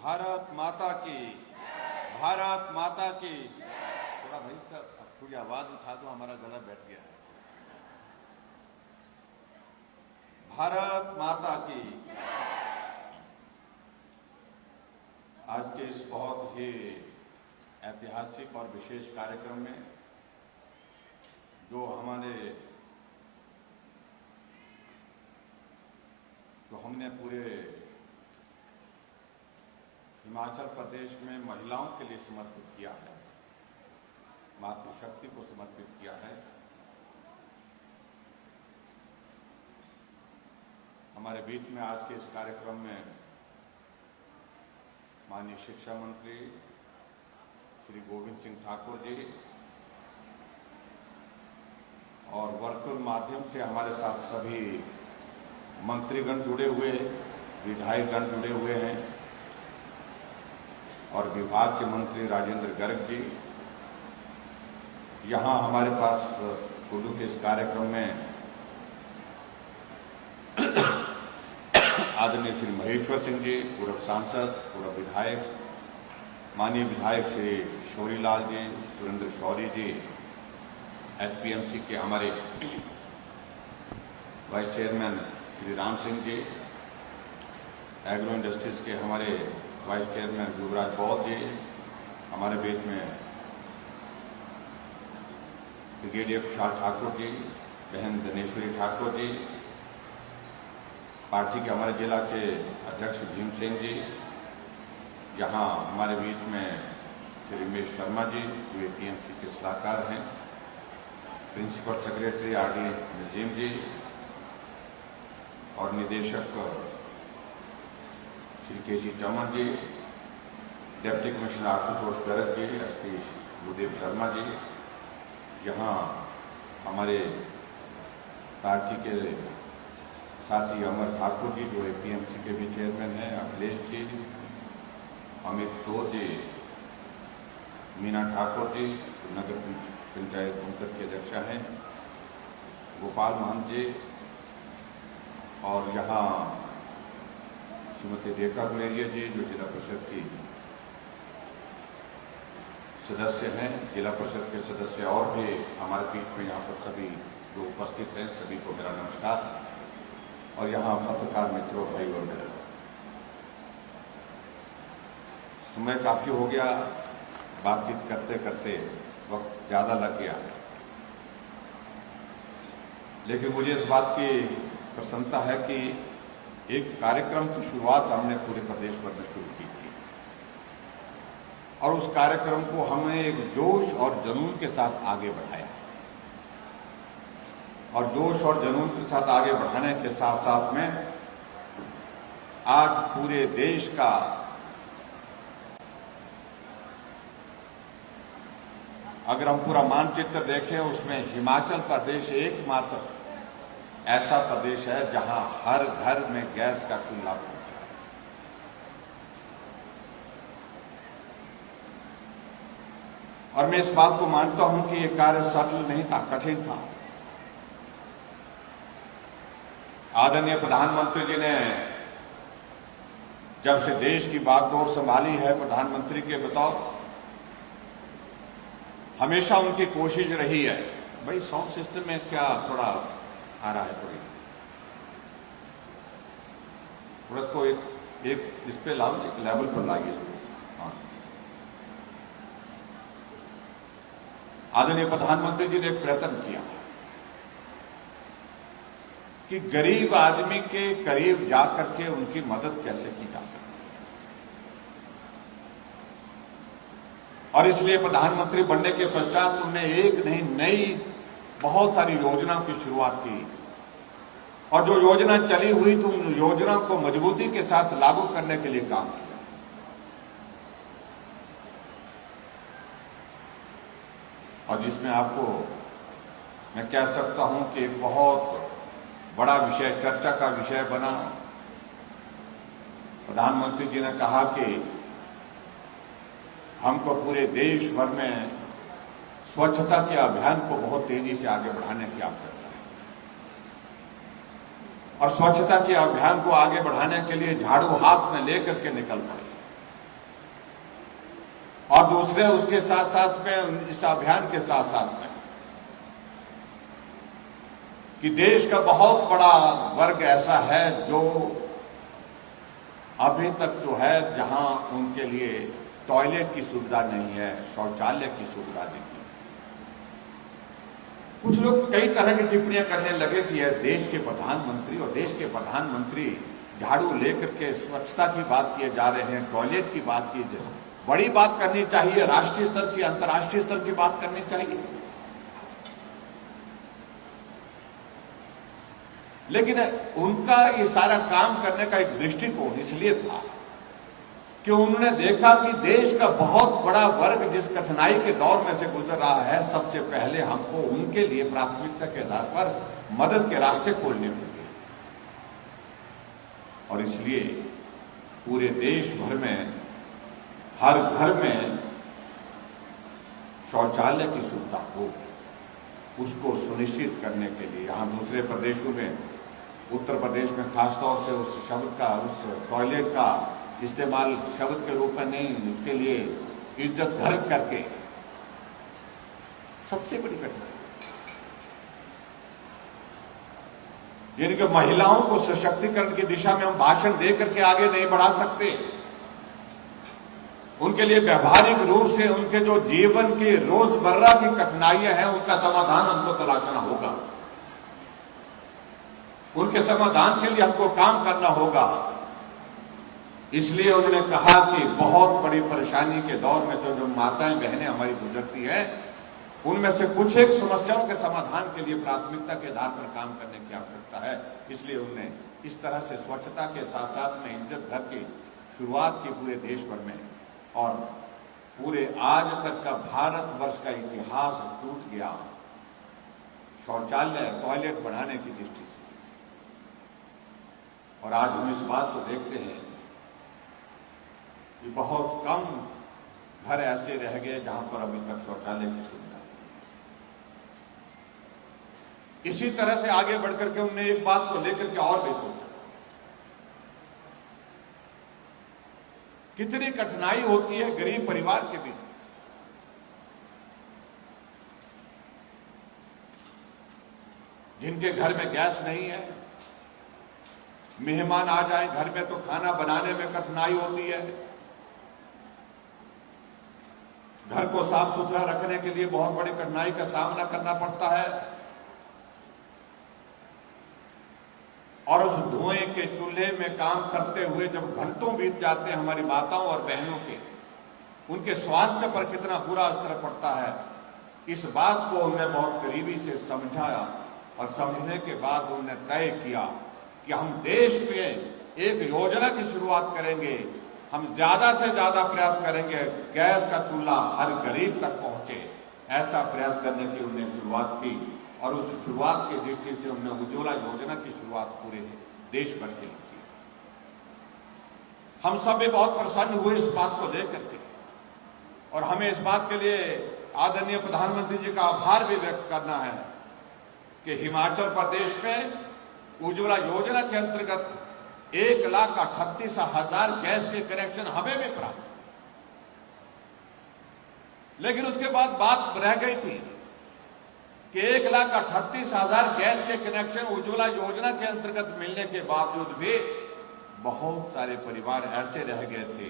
भारत माता की, भारत माता की। थोड़ा भाई इसका थोड़ी आवाज उठा दो, हमारा गला बैठ गया है। भारत माता की। आज के इस बहुत ही ऐतिहासिक और विशेष कार्यक्रम में जो हमने पूरे हिमाचल प्रदेश में महिलाओं के लिए समर्पित किया है, मातृशक्ति को समर्पित किया है। हमारे बीच में आज के इस कार्यक्रम में माननीय शिक्षा मंत्री श्री गोविंद सिंह ठाकुर जी और वर्चुअल माध्यम से हमारे साथ सभी मंत्रीगण जुड़े हुए, विधायकगण जुड़े हुए हैं और विभाग के मंत्री राजेंद्र गर्ग जी। यहाँ हमारे पास कुल्लू के इस कार्यक्रम में आदरणीय श्री महेश्वर सिंह जी, पूर्व सांसद, पूर्व विधायक, माननीय विधायक श्री शौरीलाल जी, सुरेंद्र शौरी जी, एचपीएमसी के हमारे vice chairman Shri Ram Singh ji, agro industries के हमारे वाइस चेयरमैन युवराज बौद्ध जी, हमारे बीच में ब्रिगेडियर कुशाल ठाकुर जी, बहन दिनेश्वरी ठाकुर जी, पार्टी के हमारे जिला के अध्यक्ष भीम सिंह जी, यहाँ हमारे बीच में श्री रमेश शर्मा जी जो एपीएमसी के सलाहकार हैं, प्रिंसिपल सेक्रेटरी आरडी नजीम जी और निदेशक श्री केसी चमन जी, deputy commissioner Ashutosh Garg ji, SP गुरुदेव शर्मा जी, यहाँ हमारे पार्टी के साथी अमर ठाकुर जी जो एपीएमसी के भी चेयरमैन हैं, अखिलेश जी, अमित शोर जी, मीना ठाकुर जी नगर पंचायत परिषद के अध्यक्ष हैं, गोपाल महंत जी और यहाँ श्रीमती रेखा गुलेरिया जी जो जिला परिषद की सदस्य हैं, जिला परिषद के सदस्य और भी हमारे बीच में यहाँ पर सभी जो उपस्थित हैं, सभी को मेरा नमस्कार। और यहाँ पत्रकार मित्रों, भाई और बहनों, समय काफी हो गया, बातचीत करते करते वक्त ज्यादा लग गया, लेकिन मुझे इस बात की प्रसन्नता है कि एक कार्यक्रम की शुरुआत हमने पूरे प्रदेश भर में शुरू की थी और उस कार्यक्रम को हमने एक जोश और जुनून के साथ आगे बढ़ाया और जोश और जुनून के साथ आगे बढ़ाने के साथ साथ में आज पूरे देश का अगर हम पूरा मानचित्र देखें, उसमें हिमाचल प्रदेश एकमात्र ऐसा प्रदेश है जहां हर घर में गैस का चूल्हा पहुंचा है। और मैं इस बात को मानता हूं कि यह कार्य सरल नहीं था, कठिन था। आदरणीय प्रधानमंत्री जी ने जब से देश की बागडोर संभाली है प्रधानमंत्री के बतौर, हमेशा उनकी कोशिश रही है, भाई साउंड सिस्टम में क्या थोड़ा आ रहा है, थोड़ा को एक इस पे लाओ, एक लेवल पर लाइए इसको। हाँ, आदरणीय प्रधानमंत्री जी ने एक प्रयत्न किया कि गरीब आदमी के करीब जाकर के उनकी मदद कैसे की जा सकती है, और इसलिए प्रधानमंत्री बनने के पश्चात उन्होंने एक नहीं नई बहुत सारी योजनाओं की शुरुआत की और जो योजना चली हुई तो उन योजना को मजबूती के साथ लागू करने के लिए काम किया। और जिसमें आपको मैं कह सकता हूं कि एक बहुत बड़ा विषय, चर्चा का विषय बना। प्रधानमंत्री जी ने कहा कि हमको पूरे देश भर में स्वच्छता के अभियान को बहुत तेजी से आगे बढ़ाने की आवश्यकता है और स्वच्छता के अभियान को आगे बढ़ाने के लिए झाड़ू हाथ में लेकर के निकल पड़े। और दूसरे उसके साथ साथ में इस अभियान के साथ साथ में कि देश का बहुत बड़ा वर्ग ऐसा है जो अभी तक जो है जहां उनके लिए टॉयलेट की सुविधा नहीं है, शौचालय की सुविधा नहीं है। कुछ लोग कई तरह की टिप्पणियां करने लगे कि यह देश के प्रधानमंत्री और देश के प्रधानमंत्री झाड़ू लेकर के स्वच्छता की बात किए जा रहे हैं, टॉयलेट की बात की जाए, बड़ी बात करनी चाहिए, राष्ट्रीय स्तर की अंतर्राष्ट्रीय स्तर की बात करनी चाहिए। लेकिन उनका ये सारा काम करने का एक दृष्टिकोण इसलिए था कि उन्होंने देखा कि देश का बहुत बड़ा वर्ग जिस कठिनाई के दौर में से गुजर रहा है, सबसे पहले हमको उनके लिए प्राथमिकता के आधार पर मदद के रास्ते खोलने होंगे। और इसलिए पूरे देश भर में हर घर में शौचालय की सुविधा हो, उसको सुनिश्चित करने के लिए यहां दूसरे प्रदेशों में, उत्तर प्रदेश में खासतौर से उस शब्द का, उस टॉयलेट का इस्तेमाल शब्द के रूप में नहीं, उसके लिए इज्जत घर करके सबसे बड़ी घटना, यानी कि महिलाओं को सशक्तिकरण की दिशा में हम भाषण दे करके आगे नहीं बढ़ा सकते। उनके लिए व्यवहारिक रूप से उनके जो जीवन की रोजमर्रा की कठिनाइयां हैं, उनका समाधान हमको तलाशना होगा, उनके समाधान के लिए हमको काम करना होगा। इसलिए उन्होंने कहा कि बहुत बड़ी परेशानी के दौर में जो माताएं बहनें हमारी गुजरती हैं, उनमें से कुछ एक समस्याओं के समाधान के लिए प्राथमिकता के आधार पर काम करने की आवश्यकता है। इसलिए उन्होंने इस तरह से स्वच्छता के साथ साथ में इज्जत घर की शुरुआत की पूरे देश भर में, और पूरे आज तक का भारतवर्ष का इतिहास टूट गया शौचालय, टॉयलेट बनाने की दृष्टि से। और आज हम इस बात को देखते हैं कि बहुत कम घर ऐसे रह गए जहां पर अभी तक शौचालय की सुविधा नहीं। इसी तरह से आगे बढ़कर के उन्होंने एक बात को लेकर के और भी सोचा, कितनी कठिनाई होती है गरीब परिवार के बीच, जिनके घर में गैस नहीं है, मेहमान आ जाए घर में तो खाना बनाने में कठिनाई होती है, घर को साफ सुथरा रखने के लिए बहुत बड़ी कठिनाई का सामना करना पड़ता है, और उस धुएं के चूल्हे में काम करते हुए जब घंटों बीत जाते हैं हमारी माताओं और बहनों के, उनके स्वास्थ्य पर कितना बुरा असर पड़ता है, इस बात को उन्होंने बहुत करीबी से समझाया। और समझने के बाद उन्होंने तय किया कि हम देश में एक योजना की शुरुआत करेंगे, हम ज्यादा से ज्यादा प्रयास करेंगे गैस का चूल्हा हर गरीब तक पहुंचे, ऐसा प्रयास करने की उन्होंने शुरुआत की। और उस शुरुआत की दृष्टि से उन्होंने उज्ज्वला योजना की शुरुआत पूरे देश भर के लिए की। हम सब भी बहुत प्रसन्न हुए इस बात को लेकर के, और हमें इस बात के लिए आदरणीय प्रधानमंत्री जी का आभार भी व्यक्त करना है कि हिमाचल प्रदेश में उज्ज्वला योजना के अंतर्गत 1,38,000 गैस के कनेक्शन हमें भी प्राप्त, लेकिन उसके बाद बात रह गई थी कि 1,38,000 गैस के कनेक्शन उज्ज्वला योजना के अंतर्गत मिलने के बावजूद भी बहुत सारे परिवार ऐसे रह गए थे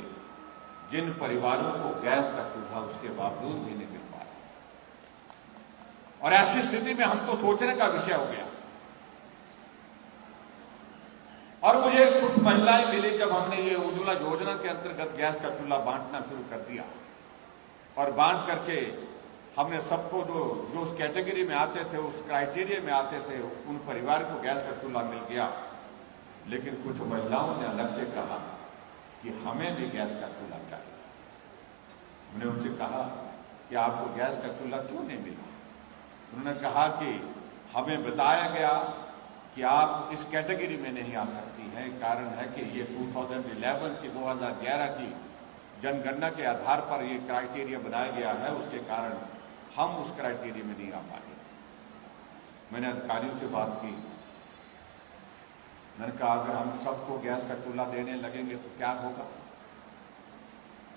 जिन परिवारों को गैस का चूल्हा उसके बावजूद भी नहीं मिल पाया। और ऐसी स्थिति में हमको सोचने का विषय हो गया। और मुझे कुछ महिलाएं मिली जब हमने ये उज्ज्वला योजना के अंतर्गत गैस का चूल्हा बांटना शुरू कर दिया, और बांट करके हमने सबको जो उस कैटेगरी में आते थे, उस क्राइटेरिया में आते थे, उन परिवार को गैस का चूल्हा मिल गया। लेकिन कुछ महिलाओं ने अलग से कहा कि हमें भी गैस का चूल्हा चाहिए। हमने उनसे कहा कि आपको गैस का चूल्हा क्यों नहीं मिला? उन्होंने कहा कि हमें बताया गया कि आप इस कैटेगरी में नहीं आ सकती हैं। कारण है कि ये 2011 की 2011 की जनगणना के आधार पर ये क्राइटेरिया बनाया गया है, उसके कारण हम उस क्राइटेरिया में नहीं आ पाए। मैंने अधिकारियों से बात की, मैंने कहा अगर हम सबको गैस का चूल्हा देने लगेंगे तो क्या होगा?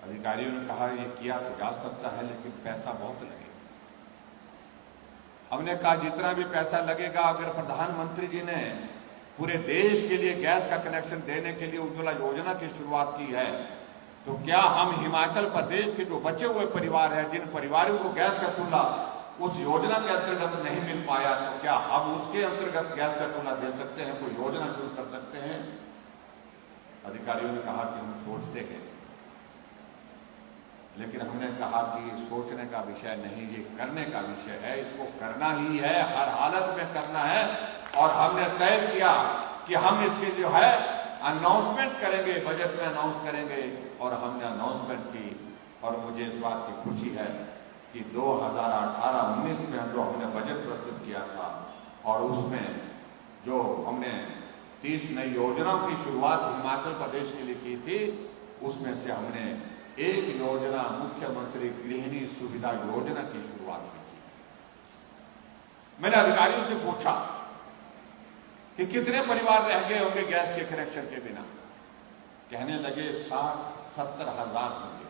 अधिकारियों ने कहा ये किया तो जा सकता है, लेकिन पैसा बहुत लगेगा। हमने कहा जितना भी पैसा लगेगा, अगर प्रधानमंत्री जी ने पूरे देश के लिए गैस का कनेक्शन देने के लिए उज्ज्वला योजना की शुरुआत की है, तो क्या हम हिमाचल प्रदेश के जो बचे हुए परिवार हैं, जिन परिवारों को गैस का चूल्हा उस योजना के अंतर्गत नहीं मिल पाया, तो क्या हम उसके अंतर्गत गैस का चूल्हा दे सकते हैं, कोई योजना शुरू कर सकते हैं? अधिकारियों ने कहा कि हम सोचते हैं, लेकिन हमने कहा कि सोचने का विषय नहीं, ये करने का विषय है। इसको करना ही है, हर हालत में करना है। और हमने तय किया कि हम इसके जो है अनाउंसमेंट करेंगे, बजट में अनाउंस करेंगे। और हमने अनाउंसमेंट की, और मुझे इस बात की खुशी है कि 2018-19 में हमने बजट प्रस्तुत किया था, और उसमें जो हमने 30 नई योजनाओं की शुरुआत हिमाचल प्रदेश के लिए की थी, उसमें से हमने एक योजना मुख्यमंत्री गृहिणी सुविधा योजना की शुरुआत की थी। मैंने अधिकारियों से पूछा कि कितने परिवार रह गए होंगे गैस के कनेक्शन के बिना। कहने लगे 60-70 हजार होंगे।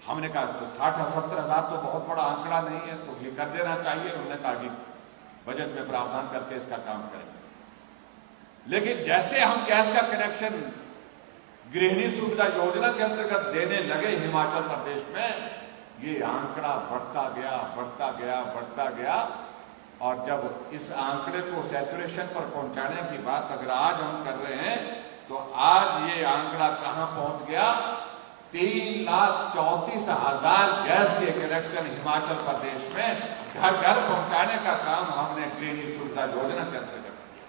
हमने कहा तो 60-70 हजार तो बहुत बड़ा आंकड़ा नहीं है, तो ये कर देना चाहिए। उन्होंने कहा कि बजट में प्रावधान करके इसका काम करेंगे। लेकिन जैसे हम गैस का कनेक्शन गृहिणी सुविधा योजना के अंतर्गत देने लगे हिमाचल प्रदेश में, ये आंकड़ा बढ़ता गया, बढ़ता गया, बढ़ता गया। और जब इस आंकड़े को सैचुरेशन पर पहुंचाने की बात अगर आज हम कर रहे हैं, तो आज ये आंकड़ा कहां पहुंच गया? 3,34,000 गैस के कनेक्शन हिमाचल प्रदेश में घर घर पहुंचाने का काम हमने गृहिणी सुविधा योजना के अंतर्गत किया।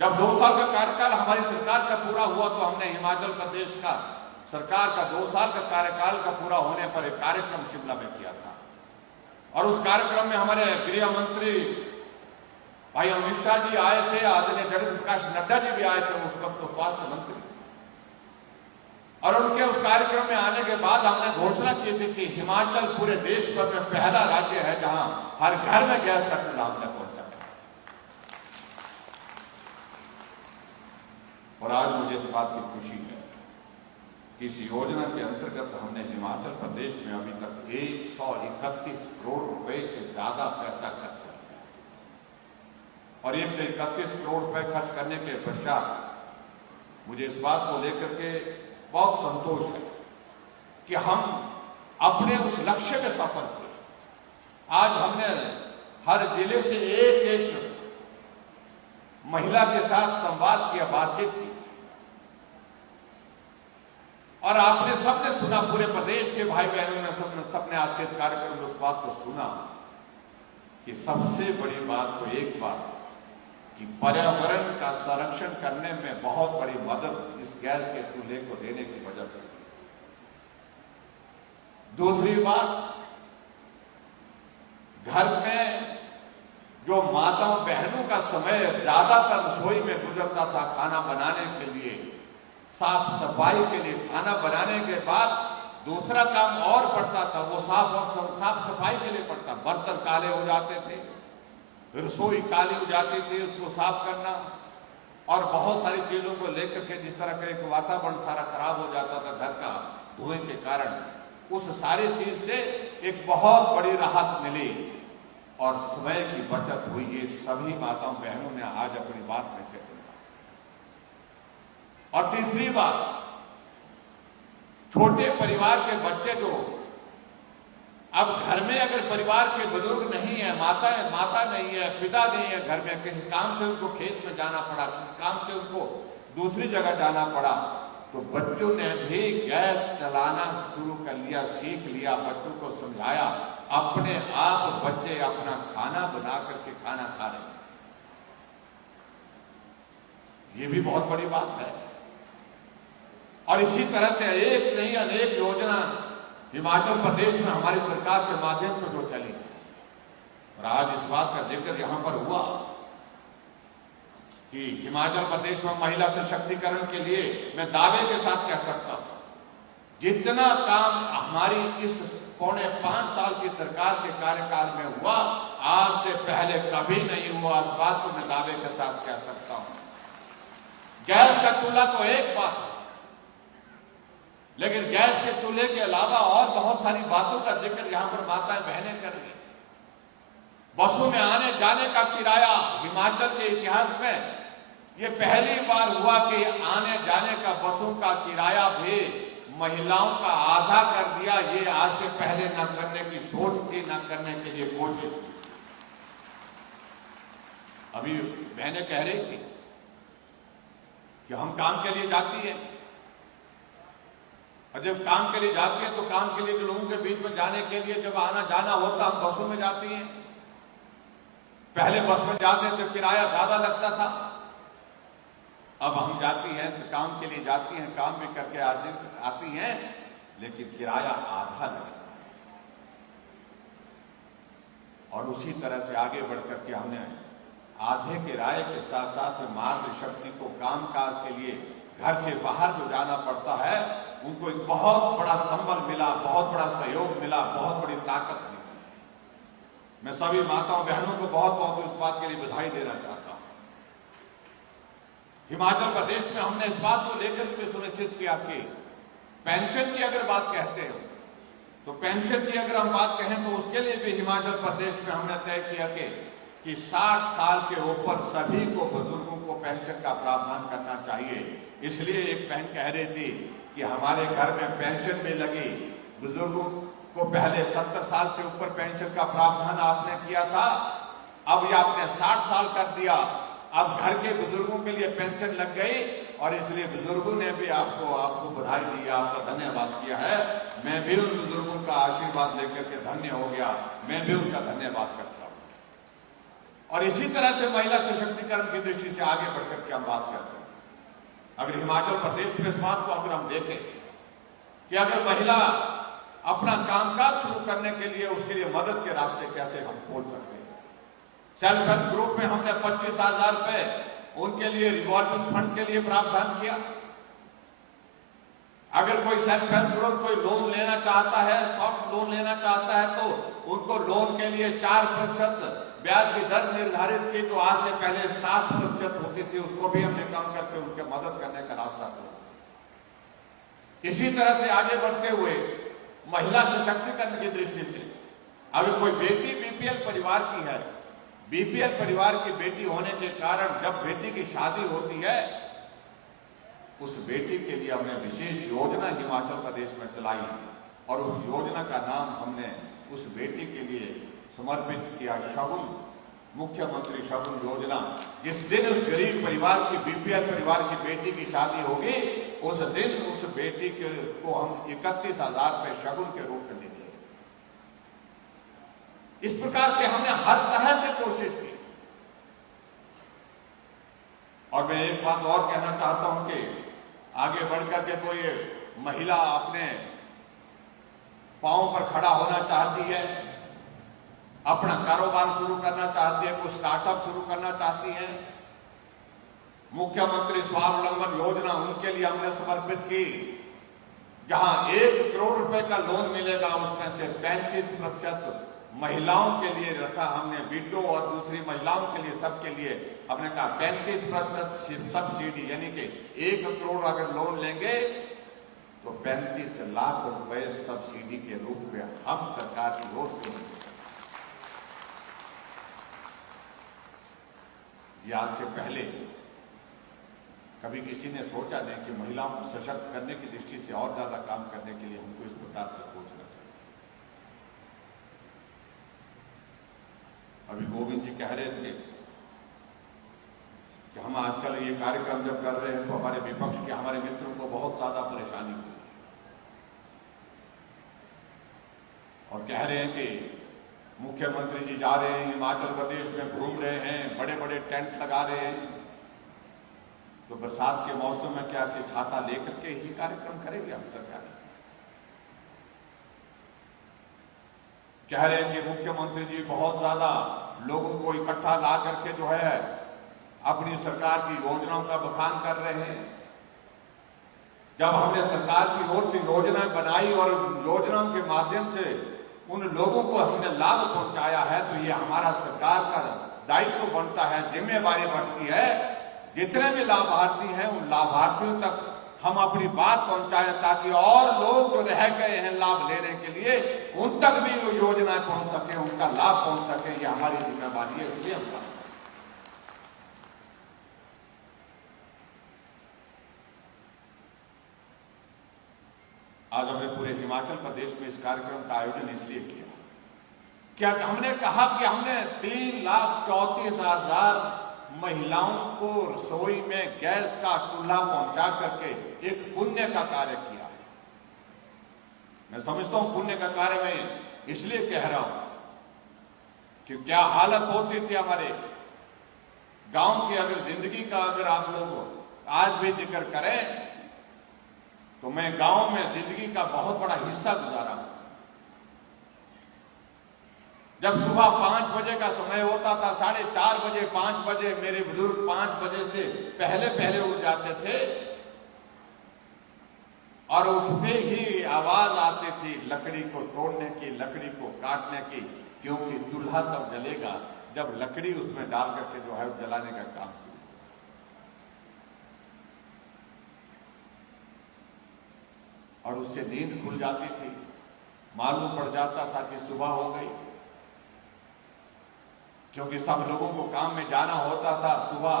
जब 2 साल का कार्यकाल हमारी सरकार का पूरा हुआ, तो हमने हिमाचल प्रदेश का सरकार का 2 साल का कार्यकाल का पूरा होने पर एक कार्यक्रम शिमला में किया था। और उस कार्यक्रम में हमारे गृह मंत्री भाई अमित शाह जी आए थे, आदरणीय जगत प्रकाश नड्डा जी भी आए थे, उस वक्त तो स्वास्थ्य मंत्री। और उनके उस कार्यक्रम में आने के बाद हमने घोषणा की थी कि हिमाचल पूरे देश भर में पहला राज्य है जहां हर घर में गैस का चूल्हा हमने पहुंचाया। और आज मुझे इस बात की खुशी है कि इस योजना के अंतर्गत हमने हिमाचल प्रदेश में अभी तक 131 करोड़ रुपए से ज्यादा पैसा खर्च कर दिया। और 131 करोड़ रुपए खर्च करने के पश्चात मुझे इस बात को लेकर के बहुत संतोष है कि हम अपने उस लक्ष्य में सफल हुए। आज हमने हर जिले से एक महिला के साथ संवाद किया, बातचीत की, और आपने सबने सुना, पूरे प्रदेश के भाई बहनों ने सबने आज के इस कार्यक्रम में उस बात को सुना कि सबसे बड़ी बात तो एक बात कि पर्यावरण का संरक्षण करने में बहुत बड़ी मदद इस गैस के चूल्हे को देने की वजह से। दूसरी बात, घर में जो माताओं बहनों का समय ज्यादातर रसोई में गुजरता था खाना बनाने के लिए, साफ सफाई के लिए, खाना बनाने के बाद दूसरा काम और पड़ता था, वो साफ सफाई के लिए पड़ता। बर्तन काले हो जाते थे, रसोई काली हो जाती थी, उसको साफ करना, और बहुत सारी चीजों को लेकर के जिस तरह का एक वातावरण सारा खराब हो जाता था घर का धुएं के कारण, उस सारी चीज से एक बहुत बड़ी राहत मिली और समय की बचत हुई। ये सभी माताओं बहनों ने आज अपनी बात में कही। और तीसरी बात, छोटे परिवार के बच्चे जो अब घर में अगर परिवार के बुजुर्ग नहीं है, माता नहीं है, पिता नहीं है घर में, किसी काम से उनको खेत में जाना पड़ा, किसी काम से उनको दूसरी जगह जाना पड़ा, तो बच्चों ने भी गैस चलाना शुरू कर लिया, सीख लिया, बच्चों को समझाया, अपने आप बच्चे अपना खाना बना करके खाना खा रहे हैं। ये भी बहुत बड़ी बात है। और इसी तरह से एक नहीं अनेक योजना हिमाचल प्रदेश में हमारी सरकार के माध्यम से जो चली, और आज इस बात का जिक्र यहां पर हुआ कि हिमाचल प्रदेश में महिला सशक्तिकरण के लिए मैं दावे के साथ कह सकता हूं, जितना काम हमारी इस 4.5 साल की सरकार के कार्यकाल में हुआ, आज से पहले कभी नहीं हुआ। इस बात को मैं दावे के साथ कह सकता हूं। गैस का चूल्हा तो एक बात है, लेकिन गैस के चूल्हे के अलावा और बहुत सारी बातों का जिक्र यहां पर माताएं बहनें कर रही हैं। बसों में आने जाने का किराया हिमाचल के इतिहास में ये पहली बार हुआ कि आने जाने का बसों का किराया भी महिलाओं का आधा कर दिया। ये आज से पहले न करने की सोच थी, न करने के लिए कोशिश थी। अभी बहनें कह रही थी कि हम काम के लिए जाती हैं, और जब काम के लिए जाती है तो काम के लिए लोगों के बीच में जाने के लिए जब आना जाना होता हम बसों में जाती हैं। पहले बस में जाते तो किराया ज्यादा लगता था, अब हम जाती हैं तो काम के लिए जाती हैं, काम भी करके आती हैं, लेकिन किराया आधा लगता है। और उसी तरह से आगे बढ़कर के हमने आधे किराए के साथ साथ मातृ शक्ति को कामकाज के लिए घर से बाहर जो जाना पड़ता है उनको एक बहुत बड़ा संबल मिला, बहुत बड़ा सहयोग मिला, बहुत बड़ी ताकत मिली। मैं सभी माताओं बहनों को बहुत बहुत इस बात के लिए बधाई देना चाहता हूं। हिमाचल प्रदेश में हमने इस बात को लेकर के सुनिश्चित किया कि पेंशन की अगर बात कहते हैं तो पेंशन की अगर हम बात कहें तो उसके लिए भी हिमाचल प्रदेश में हमने तय किया कि 60 साल के ऊपर सभी को बुजुर्गों को पेंशन का प्रावधान करना चाहिए। इसलिए एक बहन कह रही थी कि हमारे घर में पेंशन भी लगी, बुजुर्गों को पहले 70 साल से ऊपर पेंशन का प्रावधान आपने किया था, अब ये आपने 60 साल कर दिया, अब घर के बुजुर्गों के लिए पेंशन लग गई, और इसलिए बुजुर्गों ने भी आपको बधाई दी, आपका धन्यवाद किया है। मैं भी उन बुजुर्गों का आशीर्वाद लेकर के धन्य हो गया, मैं भी उनका धन्यवाद करता हूं। और इसी तरह से महिला सशक्तिकरण की दृष्टि से आगे बढ़कर के हम बात करते हैं। अगर हिमाचल प्रदेश में इस बात को अगर हम देखें कि अगर महिला अपना कामकाज शुरू करने के लिए उसके लिए मदद के रास्ते कैसे हम खोल सकते हैं। सेल्फ हेल्प ग्रुप में हमने 25,000 रुपए उनके लिए रिवॉल्विंग फंड के लिए प्रावधान किया। अगर कोई सेल्फ हेल्प ग्रुप कोई लोन लेना चाहता है, सॉफ्ट लोन लेना चाहता है, तो उनको लोन के लिए 4% ब्याज की दर निर्धारित की, जो आज से पहले 7% होती थी, उसको भी हमने कम करके उनके मदद करने का रास्ता खोला। इसी तरह से आगे बढ़ते हुए महिला सशक्तिकरण की दृष्टि से अगर कोई बेटी बीपीएल परिवार की है, बीपीएल परिवार की बेटी होने के कारण जब बेटी की शादी होती है, उस बेटी के लिए हमने विशेष योजना हिमाचल प्रदेश में चलाई, और उस योजना का नाम हमने उस बेटी के लिए समर्पित किया शगुन, मुख्यमंत्री शगुन योजना। जिस दिन उस गरीब परिवार की बीपीएल परिवार की बेटी की शादी होगी, उस दिन उस बेटी को हम 31,000 रुपए शगुन के रूप में देंगे। इस प्रकार से हमने हर तरह से कोशिश की। और मैं एक बात और कहना चाहता हूं कि आगे बढ़कर के कोई महिला अपने पांव पर खड़ा होना चाहती है, अपना कारोबार शुरू करना चाहती है, कुछ स्टार्टअप शुरू करना चाहती है, मुख्यमंत्री स्वावलंबन योजना उनके लिए हमने समर्पित की, जहां 1 करोड़ रुपए का लोन मिलेगा, उसमें से 35% महिलाओं के लिए रखा हमने, विडो और दूसरी महिलाओं के लिए, सबके लिए हमने कहा 35% सब्सिडी, यानी कि 1 करोड़ अगर लोन लेंगे तो 35 लाख रुपए सब्सिडी के रूप में हम सरकार की ओर से। ये आज से पहले कभी किसी ने सोचा नहीं कि महिलाओं को सशक्त करने की दृष्टि से और ज्यादा काम करने के लिए हमको इस प्रकार से सोचना चाहिए। अभी गोविंद जी कह रहे थे कि हम आजकल ये कार्यक्रम जब कर रहे हैं तो हमारे विपक्ष के हमारे मित्रों को बहुत ज्यादा परेशानी हुई, और कह रहे हैं कि मुख्यमंत्री जी जा रहे हैं हिमाचल प्रदेश में, घूम रहे हैं, बड़े बड़े टेंट लगा रहे हैं, तो बरसात के मौसम में क्या कि छाता लेकर के ही कार्यक्रम करेंगे हम सरकार। कह रहे हैं कि मुख्यमंत्री जी बहुत ज्यादा लोगों को इकट्ठा ला करके जो है अपनी सरकार की योजनाओं का बखान कर रहे हैं। जब हमने सरकार की ओर से योजनाएं बनाई और योजनाओं के माध्यम से उन लोगों को हमने लाभ पहुंचाया है, तो ये हमारा सरकार का दायित्व बनता है, जिम्मेवारी बनती है, जितने भी लाभार्थी हैं उन लाभार्थियों तक हम अपनी बात पहुंचाएं, ताकि और लोग जो रह गए हैं लाभ लेने के लिए, उन तक भी वो योजनाएं पहुंच सके, उनका लाभ पहुंच सके। ये हमारी जिम्मेदारी है, इसलिए हम काम। आज हमने पूरे हिमाचल प्रदेश में इस कार्यक्रम का आयोजन इसलिए किया क्या हमने कहा कि हमने 3,34,000 महिलाओं को रसोई में गैस का चूल्हा पहुंचा करके एक पुण्य का कार्य किया है। मैं समझता हूं पुण्य का कार्य मैं इसलिए कह रहा हूं कि क्या हालत होती थी हमारे गांव की। अगर जिंदगी का अगर आप लोग आज भी जिक्र करें तो मैं गांव में जिंदगी का बहुत बड़ा हिस्सा गुजारा हूं। जब सुबह 5 बजे का समय होता था, 4:30 बजे, 5 बजे मेरे बुजुर्ग 5 बजे से पहले उठ जाते थे और उठते ही आवाज आती थी लकड़ी को तोड़ने की, लकड़ी को काटने की, क्योंकि चूल्हा तब जलेगा जब लकड़ी उसमें डाल करके जो है जलाने का काम। और उससे नींद खुल जाती थी, मालूम पड़ जाता था कि सुबह हो गई, क्योंकि सब लोगों को काम में जाना होता था। सुबह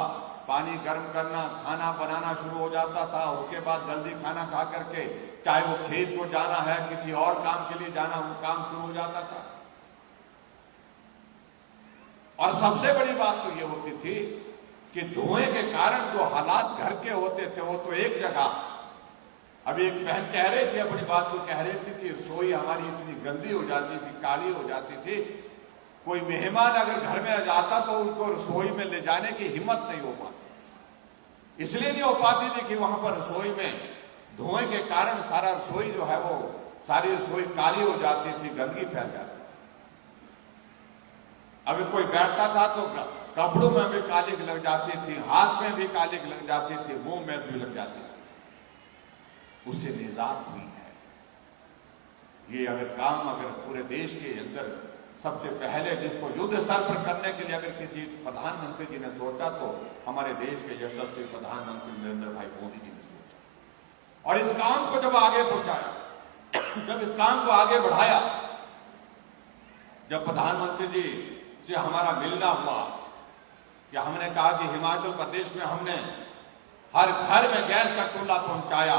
पानी गर्म करना, खाना बनाना शुरू हो जाता था। उसके बाद जल्दी खाना खा करके चाहे वो खेत को जाना है, किसी और काम के लिए जाना, वो काम शुरू हो जाता था। और सबसे बड़ी बात तो ये होती थी कि धुएं के कारण जो हालात घर के होते थे वो तो एक जगह। अभी एक बहन कह रही थी, अपनी बात को कह रही थी कि रसोई हमारी इतनी गंदी हो जाती थी, काली हो जाती थी, कोई मेहमान अगर घर में जाता तो उनको रसोई में ले जाने की हिम्मत नहीं हो पाती। इसलिए नहीं हो पाती थी कि वहां पर रसोई में धुएं के कारण सारा रसोई जो है वो सारी रसोई काली हो जाती थी, गंदगी फैल जाती थी। अगर कोई बैठता था तो कपड़ों में भी कालिक लग जाती थी, हाथ में भी कालिक लग जाती थी, मुंह में भी लग जाती थी। उससे निजात हुई है। ये अगर पूरे देश के अंदर सबसे पहले जिसको युद्ध स्तर पर करने के लिए अगर किसी प्रधानमंत्री जी ने सोचा तो हमारे देश के यशस्वी प्रधानमंत्री नरेंद्र भाई मोदी जी ने सोचा। और इस काम को जब आगे पहुंचाया, जब इस काम को आगे बढ़ाया, जब प्रधानमंत्री जी से हमारा मिलना हुआ, या हमने कहा कि हिमाचल प्रदेश में हमने हर घर में गैस का चूल्हा पहुंचाया,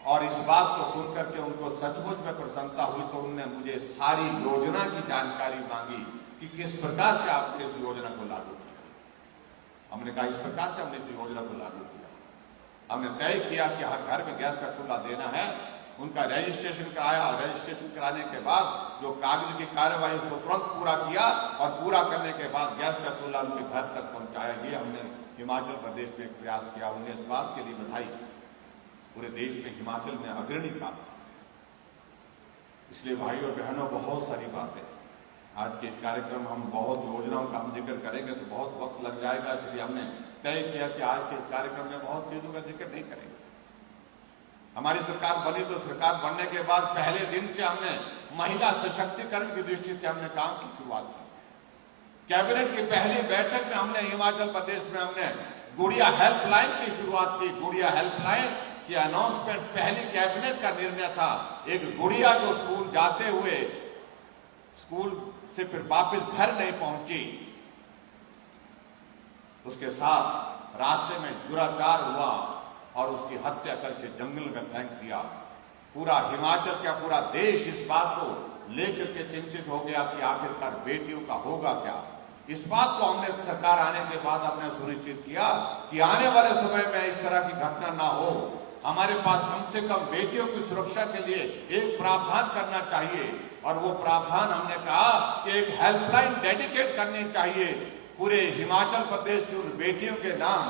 और इस बात को सुनकर के उनको सचमुच में प्रसन्नता हुई, तो उन्होंने मुझे सारी योजना की जानकारी मांगी कि किस प्रकार से आपने इस योजना को लागू किया। हमने कहा इस प्रकार से हमने इस योजना को लागू किया। हमने तय किया कि हर घर में गैस का चूल्हा देना है। उनका रजिस्ट्रेशन कराया, और रजिस्ट्रेशन कराने के बाद जो कागज की कार्यवाही उसको तुरंत पूरा किया, और पूरा करने के बाद गैस का चूल्हा उनके घर तक पहुंचाया। ये हमने हिमाचल प्रदेश में एक प्रयास किया। उन्हें इस बात के लिए बधाई। पूरे देश में हिमाचल में अग्रणी काम। इसलिए भाई और बहनों, बहुत सारी बातें आज के इस कार्यक्रम हम बहुत योजनाओं का हम जिक्र करेंगे तो बहुत वक्त लग जाएगा। इसलिए हमने तय किया कि आज के इस कार्यक्रम में बहुत चीजों का जिक्र नहीं करेंगे। हमारी सरकार बनी तो सरकार बनने के बाद पहले दिन से हमने महिला सशक्तिकरण की दृष्टि से हमने काम की शुरुआत की। कैबिनेट की पहली बैठक में हमने हिमाचल प्रदेश में हमने गुड़िया हेल्पलाइन की शुरुआत की। गुड़िया हेल्पलाइन की अनाउंसमेंट पहली कैबिनेट का निर्णय था। एक गुड़िया जो स्कूल जाते हुए स्कूल से फिर वापस घर नहीं पहुंची, उसके साथ रास्ते में दुराचार हुआ और उसकी हत्या करके जंगल में फेंक दिया। पूरा हिमाचल क्या पूरा देश इस बात को लेकर के चिंतित हो गया कि आखिरकार बेटियों का होगा क्या। इस बात को हमने सरकार आने के बाद हमने सुनिश्चित किया कि आने वाले समय में इस तरह की घटना ना हो। हमारे पास कम से कम बेटियों की सुरक्षा के लिए एक प्रावधान करना चाहिए, और वो प्रावधान हमने कहा कि एक हेल्पलाइन डेडिकेट करनी चाहिए पूरे हिमाचल प्रदेश की उन बेटियों के नाम,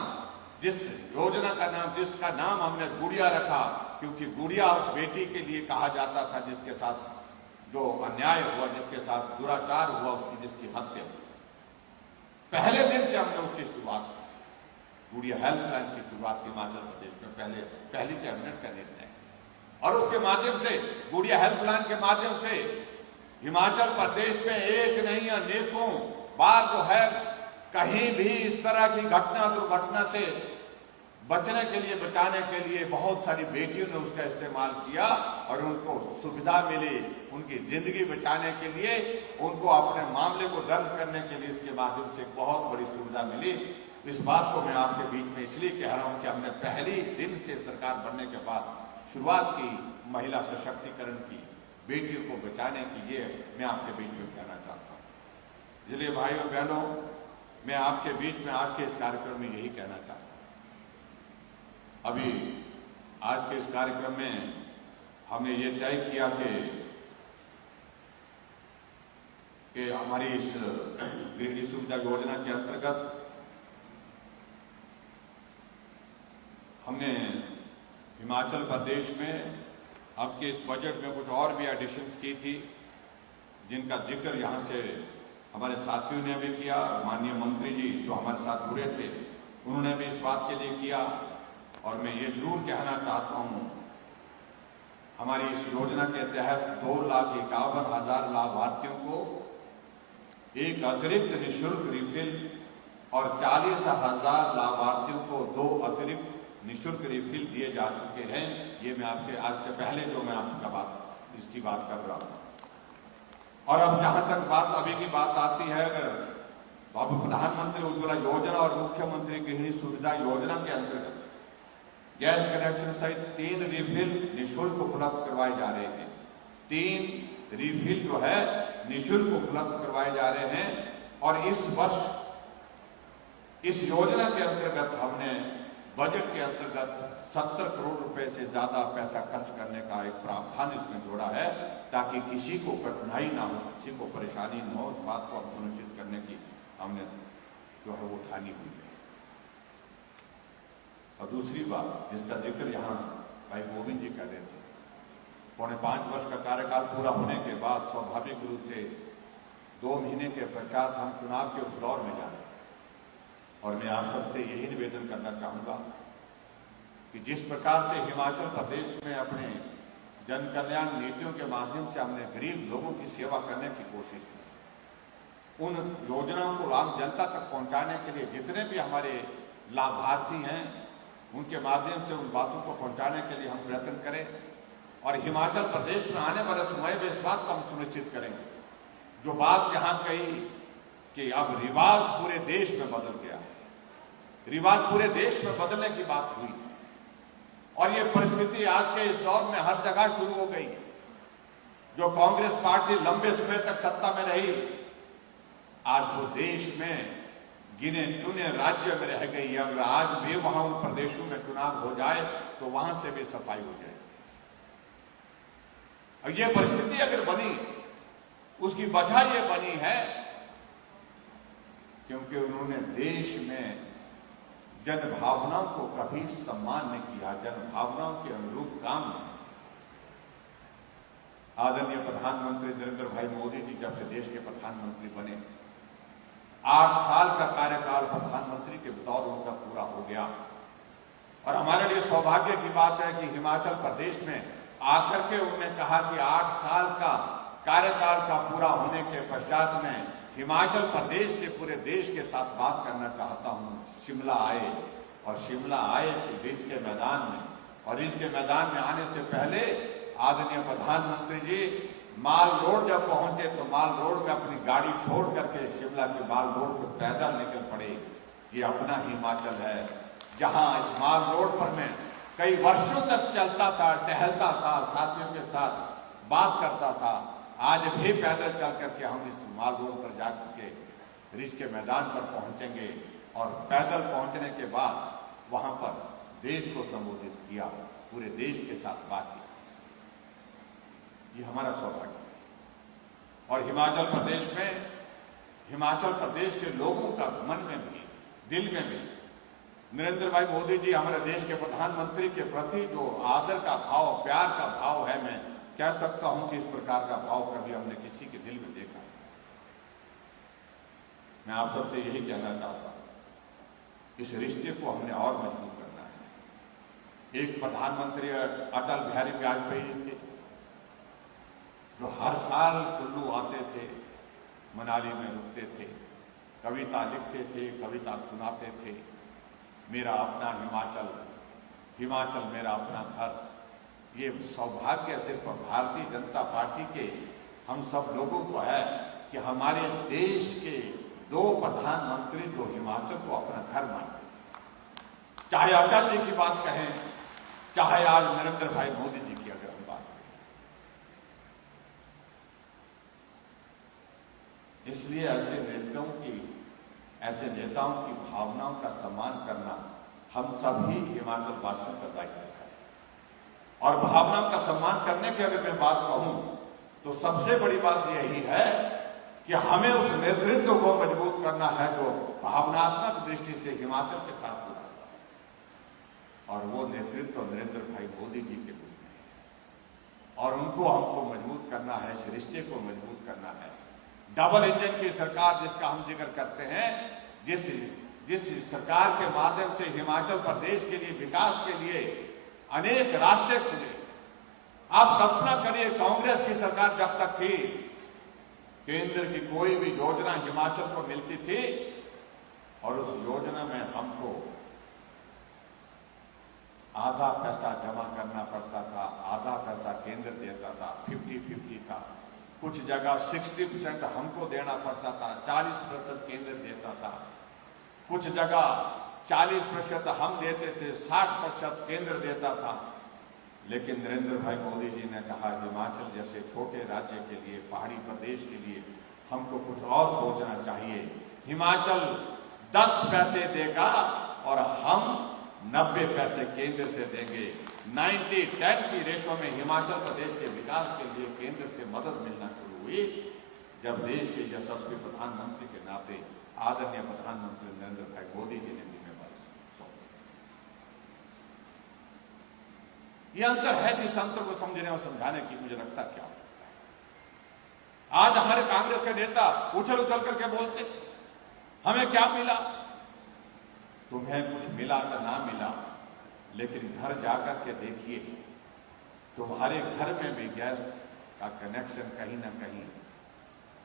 जिस योजना का नाम, जिसका नाम हमने गुड़िया रखा, क्योंकि गुड़िया उस बेटी के लिए कहा जाता था जिसके साथ जो अन्याय हुआ, जिसके साथ दुराचार हुआ, उसकी जिसकी हत्या हुई। पहले दिन से हमने उसकी शुरुआत की। गुड़िया हेल्पलाइन की शुरुआत हिमाचल प्रदेश में पहली कैबिनेट का निर्णय, और उसके माध्यम से गुड़िया हेल्पलाइन के माध्यम से हिमाचल प्रदेश में एक नहीं अनेकों बार जो है कहीं भी इस तरह की घटना दुर्घटना से बचने के लिए, बचाने के लिए बहुत सारी बेटियों ने उसका इस्तेमाल किया और उनको सुविधा मिली, उनकी जिंदगी बचाने के लिए, उनको अपने मामले को दर्ज करने के लिए इसके माध्यम से बहुत बड़ी सुविधा मिली। इस बात को मैं आपके बीच में इसलिए कह रहा हूं कि हमने पहले दिन से सरकार बनने के बाद शुरुआत की महिला सशक्तिकरण की, बेटियों को बचाने की, ये मैं आपके बीच में कहना चाहता हूं। इसलिए भाइयों बहनों, मैं आपके बीच में आज के इस कार्यक्रम में यही कहना चाहता हूं। अभी आज के इस कार्यक्रम में हमने ये तय किया कि हमारी इस गृहिणी सुविधा योजना के अंतर्गत हमने हिमाचल प्रदेश में अब के इस बजट में कुछ और भी एडिशंस की थी, जिनका जिक्र यहाँ से हमारे साथियों ने भी किया। माननीय मंत्री जी जो हमारे साथ जुड़े थे उन्होंने भी इस बात के लिए किया। और मैं ये जरूर कहना चाहता हूँ, हमारी इस योजना के तहत 2,51,000 लाभार्थियों को एक अतिरिक्त निःशुल्क रिफिल और 40,000 लाभार्थियों को 2 अतिरिक्त निःशुल्क रिफिल दिए जा चुके हैं। ये मैं आपके आज से पहले जो मैं आपका इसकी बात कर रहा हूं। और अब जहां तक अभी की बात आती है, अगर अब प्रधानमंत्री उज्ज्वला योजना और मुख्यमंत्री गृहिणी सुविधा योजना के अंतर्गत गैस कनेक्शन सहित 3 रिफिल निःशुल्क उपलब्ध करवाए जा रहे हैं। 3 रिफिल जो है निःशुल्क उपलब्ध करवाए जा रहे हैं। और इस वर्ष इस योजना के अंतर्गत हमने बजट के अंतर्गत 70 करोड़ रुपए से ज्यादा पैसा खर्च करने का एक प्रावधान इसमें जोड़ा है, ताकि किसी को कठिनाई ना हो, किसी को परेशानी न हो। इस बात को हम सुनिश्चित करने की हमने जो है वो ठानी हुई है। और दूसरी बात जिसका जिक्र यहाँ भाई गोविंद जी कर रहे थे, 4.5 वर्ष का कार्यकाल पूरा होने के बाद स्वाभाविक रूप से 2 महीने के पश्चात हम चुनाव के उस दौर में जा रहे हैं। और मैं आप सबसे यही निवेदन करना चाहूंगा कि जिस प्रकार से हिमाचल प्रदेश में अपने जन कल्याण नीतियों के माध्यम से हमने गरीब लोगों की सेवा करने की कोशिश की, उन योजनाओं को आम जनता तक पहुंचाने के लिए जितने भी हमारे लाभार्थी हैं उनके माध्यम से उन बातों को पहुंचाने के लिए हम प्रयत्न करें। और हिमाचल प्रदेश में आने वाले समय में इस बात को हम सुनिश्चित करेंगे, जो बात यहाँ कही कि अब रिवाज पूरे देश में बदल गया है, रिवाज पूरे देश में बदलने की बात हुई और ये परिस्थिति आज के इस दौर में हर जगह शुरू हो गई। जो कांग्रेस पार्टी लंबे समय तक सत्ता में रही, आज वो देश में गिने चुने राज्य में रह गई। अगर आज भी वहां उन प्रदेशों में चुनाव हो जाए तो वहां से भी सफाई हो जाएगी। और ये परिस्थिति अगर बनी, उसकी वजह ये बनी है क्योंकि उन्होंने देश में जन भावनाओं को कभी सम्मान नहीं किया, जन भावनाओं के अनुरूप काम नहीं। आदरणीय प्रधानमंत्री नरेंद्र भाई मोदी जी जब से देश के प्रधानमंत्री बने, 8 साल का कार्यकाल प्रधानमंत्री के तौर उनका पूरा हो गया। और हमारे लिए सौभाग्य की बात है कि हिमाचल प्रदेश में आकर के उन्होंने कहा कि 8 साल का कार्यकाल का पूरा होने के पश्चात में हिमाचल प्रदेश से पूरे देश के साथ बात करना चाहता हूं। शिमला आए और शिमला आए रिज के मैदान में, और रिज के मैदान में आने से पहले आदरणीय प्रधानमंत्री जी माल रोड जब पहुंचे तो माल रोड में अपनी गाड़ी छोड़ करके शिमला के माल रोड पर पैदल निकल पड़े। ये अपना हिमाचल है जहां इस माल रोड पर मैं कई वर्षों तक चलता था, टहलता था, साथियों के साथ बात करता था। आज भी पैदल चल करके हम इस माल रोड पर जाकर के रिज के मैदान पर पहुंचेंगे और पैदल पहुंचने के बाद वहां पर देश को संबोधित किया, पूरे देश के साथ बात की। ये हमारा सौभाग्य है। और हिमाचल प्रदेश में, हिमाचल प्रदेश के लोगों का मन में भी, दिल में भी नरेंद्र भाई मोदी जी हमारे देश के प्रधानमंत्री के प्रति जो आदर का भाव, प्यार का भाव है, मैं कह सकता हूं कि इस प्रकार का भाव कभी हमने किसी के दिल में देखा। मैं आप सबसे यही कहना चाहता हूं, इस रिश्ते को हमने और मजबूत करना है। एक प्रधानमंत्री अटल बिहारी वाजपेयी थे जो हर साल कुल्लू आते थे, मनाली में रुकते थे, कविता लिखते थे, कविता सुनाते थे। मेरा अपना हिमाचल, हिमाचल मेरा अपना घर। ये सौभाग्य सिर्फ भारतीय जनता पार्टी के हम सब लोगों को है कि हमारे देश के 2 प्रधानमंत्री जो हिमाचल को अपना घर मानते थे। चाहे अटल जी की बात कहें, चाहे आज नरेंद्र भाई मोदी जी की अगर हम बात करें, इसलिए ऐसे नेताओं की भावनाओं का सम्मान करना हम सभी हिमाचल वासियों का दायित्व है। और भावनाओं का सम्मान करने की अगर मैं बात कहूं तो सबसे बड़ी बात यही है कि हमें उस नेतृत्व को मजबूत करना है जो भावनात्मक दृष्टि से हिमाचल के साथ जुड़ा है। और वो नेतृत्व नरेंद्र भाई मोदी जी के रूप में है और उनको हमको मजबूत करना है, इस रिश्ते को मजबूत करना है। डबल इंजन की सरकार जिसका हम जिक्र करते हैं, जिस सरकार के माध्यम से हिमाचल प्रदेश के लिए, विकास के लिए अनेक रास्ते खुले। आप कल्पना करिए, कांग्रेस की सरकार जब तक थी, केंद्र की कोई भी योजना हिमाचल को मिलती थी और उस योजना में हमको आधा पैसा जमा करना पड़ता था, आधा पैसा केंद्र देता था, 50-50 था। कुछ जगह 60% हमको देना पड़ता था, 40% केंद्र देता था। कुछ जगह 40% हम देते थे, 60% केंद्र देता था। लेकिन नरेंद्र भाई मोदी जी ने कहा हिमाचल जैसे छोटे राज्य के लिए, पहाड़ी प्रदेश के लिए हमको कुछ और सोचना चाहिए। हिमाचल 10 पैसे देगा और हम 90 पैसे केंद्र से देंगे। 90-10 की रेशो में हिमाचल प्रदेश के विकास के लिए केंद्र से मदद मिलना शुरू हुई जब देश के यशस्वी प्रधानमंत्री के नाते आदरणीय प्रधानमंत्री नरेंद्र भाई मोदी जी ने जिम्मेवारी सौंपी। यह अंतर है जिस अंतर को समझने और समझाने की मुझे लगता क्या होता है। आज हमारे कांग्रेस के नेता उछल उछल करके बोलते हमें क्या मिला। तुम्हें कुछ मिला तो ना मिला, लेकिन घर जाकर के देखिए, तुम्हारे घर में भी गैस का कनेक्शन कहीं ना कहीं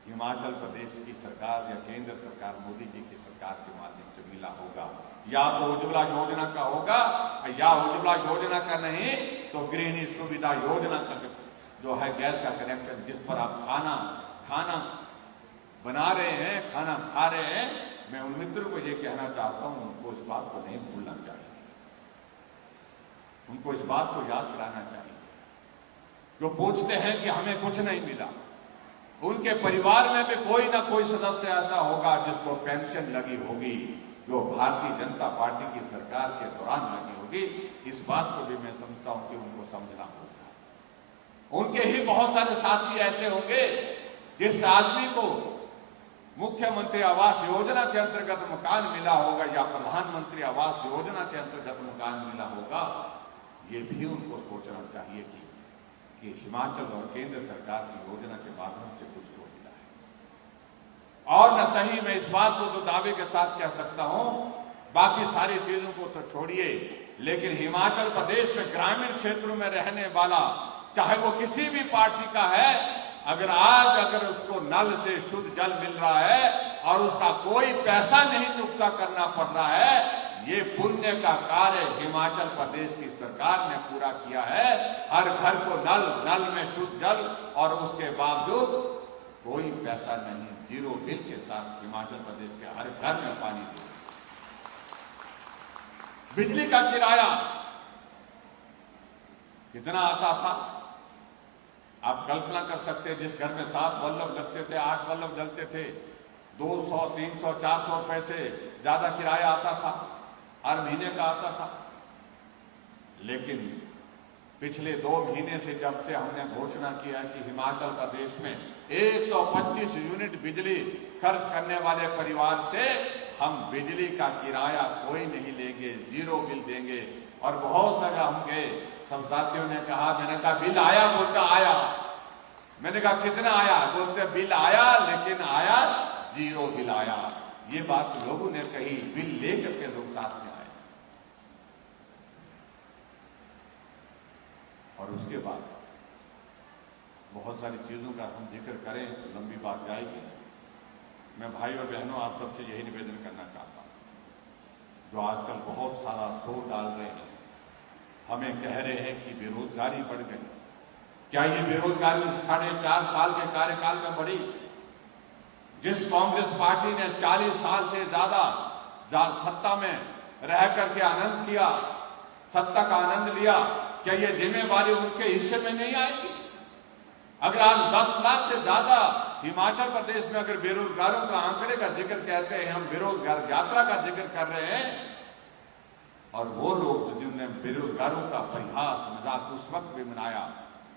हिमाचल प्रदेश की सरकार या केंद्र सरकार मोदी जी की सरकार के माध्यम से मिला होगा। या तो उज्ज्वला योजना का होगा, या उज्ज्वला योजना का नहीं तो गृहिणी सुविधा योजना का जो है गैस का कनेक्शन, जिस पर आप खाना बना रहे हैं, खाना खा रहे हैं। मैं उन मित्रों को ये कहना चाहता हूं, उनको इस बात को नहीं भूलना चाहिए, उनको इस बात को याद कराना चाहिए। जो पूछते हैं कि हमें कुछ नहीं मिला, उनके परिवार में भी कोई ना कोई सदस्य ऐसा होगा जिसको पेंशन लगी होगी, जो भारतीय जनता पार्टी की सरकार के दौरान लगी होगी। इस बात को भी मैं समझता हूं कि उनको समझना होगा। उनके ही बहुत सारे साथी ऐसे होंगे जिस आदमी को मुख्यमंत्री आवास योजना के अंतर्गत मकान मिला होगा या प्रधानमंत्री आवास योजना के अंतर्गत मकान मिला होगा। ये भी उनको सोचना चाहिए कि हिमाचल और केंद्र सरकार की योजना के माध्यम से कुछ तो मिला है। और न सही मैं इस बात को तो दावे के साथ कह सकता हूं, बाकी सारी चीजों को तो छोड़िए, लेकिन हिमाचल प्रदेश में ग्रामीण क्षेत्रों में रहने वाला, चाहे वो किसी भी पार्टी का है, अगर उसको नल से शुद्ध जल मिल रहा है और उसका कोई पैसा नहीं चुकता करना पड़ रहा है, ये पुण्य का कार्य हिमाचल प्रदेश की सरकार ने पूरा किया है। हर घर को नल में शुद्ध जल और उसके बावजूद कोई पैसा नहीं, 0 बिल के साथ हिमाचल प्रदेश के हर घर में पानी दिया। बिजली का किराया कितना आता था आप कल्पना कर सकते हैं। जिस घर में 7 बल्ब लगते थे, 8 बल्ब जलते थे, 200, 300, 400 रुपए से ज्यादा किराया आता था, हर महीने का आता था। लेकिन पिछले 2 महीने से जब से हमने घोषणा किया कि हिमाचल प्रदेश में 125 यूनिट बिजली खर्च करने वाले परिवार से हम बिजली का किराया कोई नहीं लेंगे, 0 बिल देंगे। और बहुत सारा हम गए, सब साथियों ने कहा, मैंने कहा बिल आया, बोलता आया। मैंने कहा कितना आया, बोलते बिल आया, लेकिन आया 0 बिल आया। ये बात लोगों ने कही, बिल लेकर के लोग साथ में आए। और उसके बाद बहुत सारी चीजों का हम जिक्र करें तो लंबी बात जाएगी। मैं भाई और बहनों आप सबसे यही निवेदन करना चाहता हूं, जो जो आजकल बहुत सारा शोर डाल रहे हैं, हमें कह रहे हैं कि बेरोजगारी बढ़ गई। क्या ये बेरोजगारी 4.5 साल के कार्यकाल में बढ़ी? जिस कांग्रेस पार्टी ने 40 साल से ज्यादा सत्ता में रह करके आनंद किया, सत्ता का आनंद लिया, क्या ये जिम्मेवारी उनके हिस्से में नहीं आएगी? अगर आज 10 लाख से ज्यादा हिमाचल प्रदेश में अगर बेरोजगारों का आंकड़े का जिक्र कहते हैं, हम बेरोजगार यात्रा का जिक्र कर रहे हैं, और वो लोग जिन्होंने बेरोजगारों का परिहास मजाक उस वक्त भी मनाया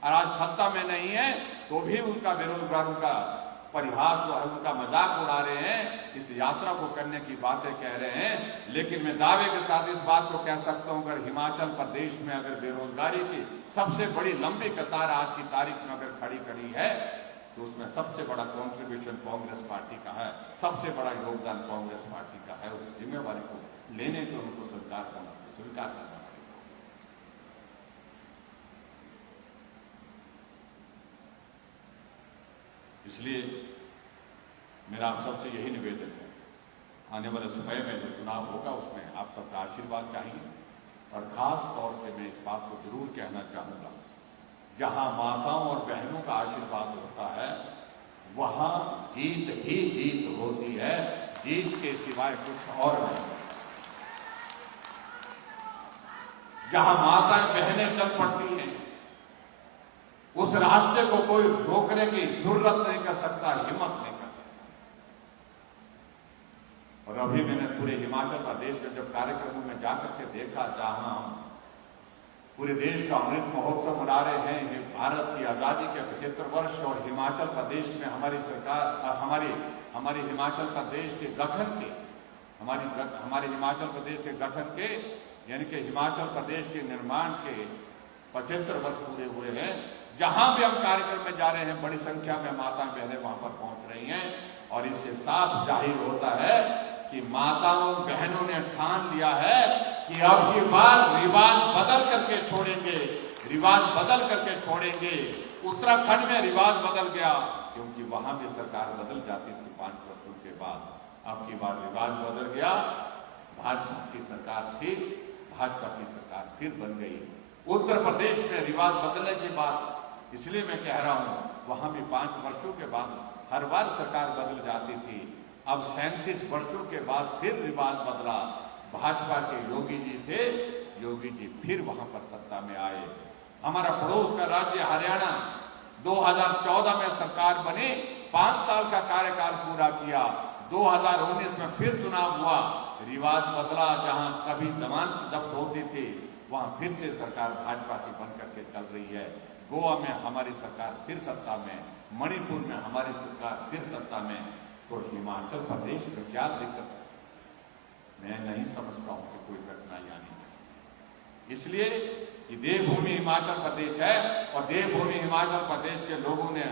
और आज सत्ता में नहीं है तो भी उनका बेरोजगारों का परिहास जो है उनका मजाक उड़ा रहे हैं, इस यात्रा को करने की बातें कह रहे हैं। लेकिन मैं दावे के साथ इस बात को कह सकता हूं, अगर हिमाचल प्रदेश में अगर बेरोजगारी की सबसे बड़ी लंबी कतार आज की तारीख में अगर खड़ी करी है तो उसमें सबसे बड़ा कॉन्ट्रीब्यूशन कांग्रेस पार्टी का है, सबसे बड़ा योगदान कांग्रेस पार्टी का है। उस जिम्मेवारी को लेने को उनको स्वीकार करना पड़ेगा। इसलिए मेरा आप सबसे यही निवेदन है, आने वाले समय में जो चुनाव होगा उसमें आप सबका आशीर्वाद चाहिए। और खास तौर से मैं इस बात को जरूर कहना चाहूंगा, जहां माताओं और बहनों का आशीर्वाद होता है वहां जीत ही जीत होती है, जीत के सिवाय कुछ और नहीं। जहां माताएं बहनें चल पड़ती हैं उस रास्ते को कोई रोकने की जरूरत नहीं कर सकता, हिम्मत नहीं कर सकता। और अभी मैंने पूरे हिमाचल प्रदेश में जब कार्यक्रमों में जाकर के देखा, जहां हम पूरे देश का अमृत महोत्सव मना रहे हैं, ये भारत की आजादी के 75 वर्ष, और हिमाचल प्रदेश में हमारी सरकार हमारी हिमाचल प्रदेश के गठन के हमारे हिमाचल प्रदेश के गठन के यानी कि हिमाचल प्रदेश के निर्माण के 75 वर्ष पूरे हुए हैं। जहां भी हम कार्यक्रम में जा रहे हैं बड़ी संख्या में माताएं बहनें वहां पर पहुंच रही हैं, और इससे साफ जाहिर होता है कि माताओं बहनों ने ठान लिया है कि अब की बार रिवाज बदल करके छोड़ेंगे, रिवाज बदल करके छोड़ेंगे। उत्तराखंड में रिवाज बदल गया क्योंकि वहां भी सरकार बदल जाती थी 5 वर्षों के बाद, अब की बार रिवाज बदल गया, भाजपा की सरकार थी, भाजपा की सरकार फिर बन गई। उत्तर प्रदेश में रिवाज बदलने के बाद, इसलिए मैं कह रहा हूं, वहां भी 5 वर्षों के बाद हर बार सरकार बदल जाती थी, अब 37 वर्षों के बाद फिर रिवाज बदला। भाजपा के योगी जी थे, योगी जी फिर वहां पर सत्ता में आए। हमारा पड़ोस का राज्य हरियाणा 2014 में सरकार बनी, 5 साल का कार्यकाल पूरा किया, 2019 में फिर चुनाव हुआ, रिवाज बदला, जहां कभी जमानत जब्त होती थी वहां फिर से सरकार भाजपा की बन करके चल रही है। गोवा में हमारी सरकार फिर सत्ता में, मणिपुर में हमारी सरकार फिर सत्ता में, तो हिमाचल प्रदेश में क्या दिक्कत है? मैं नहीं समझता हूं कि कोई कठिनाई आनी चाहिए। इसलिए कि देवभूमि हिमाचल प्रदेश है और देवभूमि हिमाचल प्रदेश के लोगों ने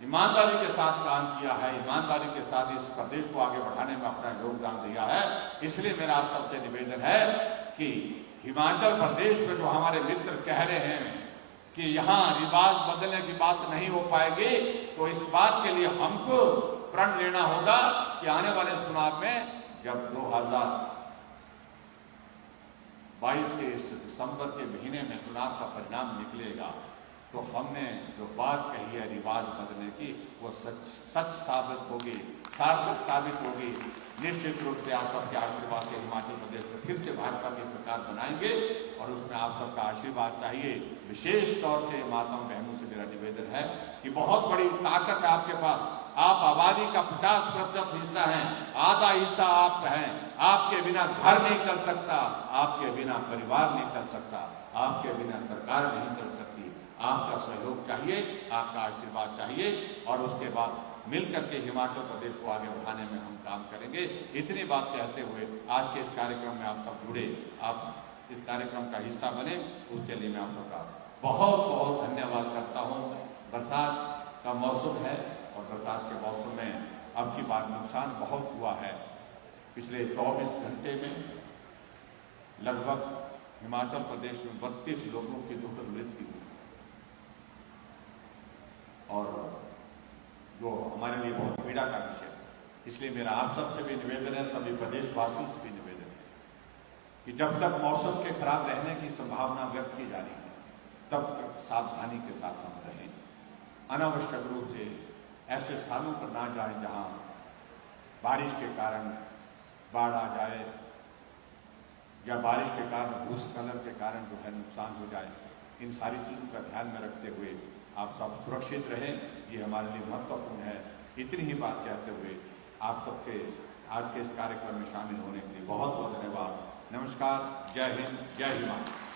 ईमानदारी के साथ काम किया है, ईमानदारी के साथ इस प्रदेश को आगे बढ़ाने में अपना योगदान दिया है। इसलिए मेरा आप सबसे निवेदन है कि हिमाचल प्रदेश में जो हमारे मित्र कह रहे हैं कि यहां रिवाज बदलने की बात नहीं हो पाएगी, तो इस बात के लिए हमको प्रण लेना होगा कि आने वाले चुनाव में जब 2022 के इस दिसंबर के महीने में चुनाव का परिणाम निकलेगा, तो हमने जो बात कही है रिवाज बदलने की, वो सच साबित होगी, सार्थक साबित होगी। निश्चित रूप से आप सबके आशीर्वाद से हिमाचल प्रदेश में फिर से भाजपा की सरकार बनाएंगे और उसमें आप सबका आशीर्वाद चाहिए। विशेष तौर से माताओं बहनों से मेरा निवेदन है कि बहुत बड़ी ताकत है आपके पास, आप आबादी का 50% हिस्सा हैं, आधा हिस्सा आप हैं। आपके बिना घर नहीं चल सकता, आपके बिना परिवार नहीं चल सकता, आपके बिना सरकार नहीं चल सकती। आपका सहयोग चाहिए, आपका आशीर्वाद चाहिए, और उसके बाद मिलकर के हिमाचल प्रदेश को आगे बढ़ाने में हम काम करेंगे। इतनी बात कहते हुए आज के इस कार्यक्रम में आप सब जुड़े, आप इस कार्यक्रम का हिस्सा बने, उसके लिए मैं आप सबका बहुत बहुत धन्यवाद करता हूँ। बरसात का मौसम है और बरसात के मौसम में अब की बार नुकसान बहुत हुआ है। पिछले 24 घंटे में लगभग हिमाचल प्रदेश में 32 लोगों की दुखद मृत्यु हुई, और जो हमारे लिए बहुत पीड़ा का विषय है। इसलिए मेरा आप सबसे भी निवेदन है, सभी प्रदेशवासियों से भी निवेदन है जब तक मौसम के खराब रहने की संभावना व्यक्त की जा रही है तब तक सावधानी के साथ हम रहें। अनावश्यक रूप से ऐसे स्थानों पर ना जाएं जहां बारिश के कारण बाढ़ आ जाए या बारिश के कारण भूस्खलन के कारण जो है नुकसान हो जाए। इन सारी चीजों का ध्यान में रखते हुए आप सब सुरक्षित रहें, ये हमारे लिए महत्वपूर्ण है। इतनी ही बात कहते हुए आप सबके आज के इस कार्यक्रम में शामिल होने के लिए बहुत बहुत धन्यवाद। नमस्कार, जय हिंद, जय हिमाचल।